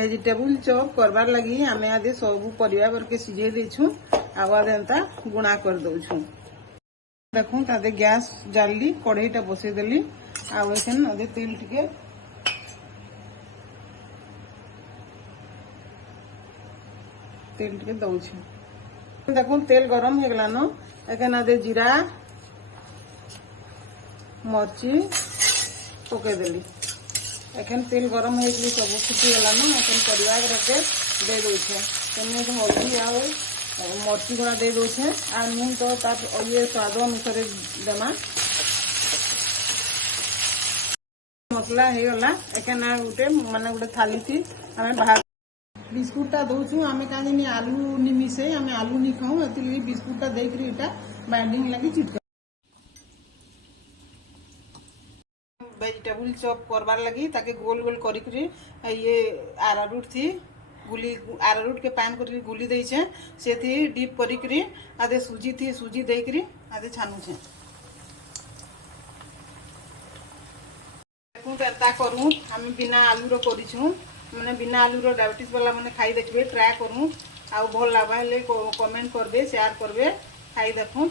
Vegetable chop करबार लगी आमे आदे सब परिवा के सिझे देछु आवाज एंता गुणा कर दउछु। देखो तादे गैस जाली कढ़ईटा बसई देली आउ एखन आदे तेल टिके दउछु। देखो तेल गरम हो गला न एखन आदे जीरा मर्ची पके देली। एखन तेल गरम हो गई सब फुटी गला न एखन परिवा के दे दउछे। तेने हल्दी आ मर्ची गुड़ा दे दउछे आ नून तो तार ये स्वाद अनुसार देमा। मसला हे गला एखन गुटे माने गुटे थाली थी हमें बाहर बिस्कुटा दउछु। आमे कानी आलू नि मिसे आमे आलू नि खाऊ एति बिस्कुटा देकरी इटा बाइंडिंग लगी चिटका। वेजिटेबल चॉप करबार लगी ताके गोल गोल करी ये आरारूट थी गुली आरारूट के पान करी गुली दई छे से थी डीप करी आदे सूजी थी सूजी देकरी आदे छानु छे। देखू ता करू हम बिना आलू रो करी छु माने बिना आलू रो डायबिटीज वाला माने खाई देखबे ट्राई करू आ भल लागा ले कमेंट करबे शेयर करबे खाई देखू।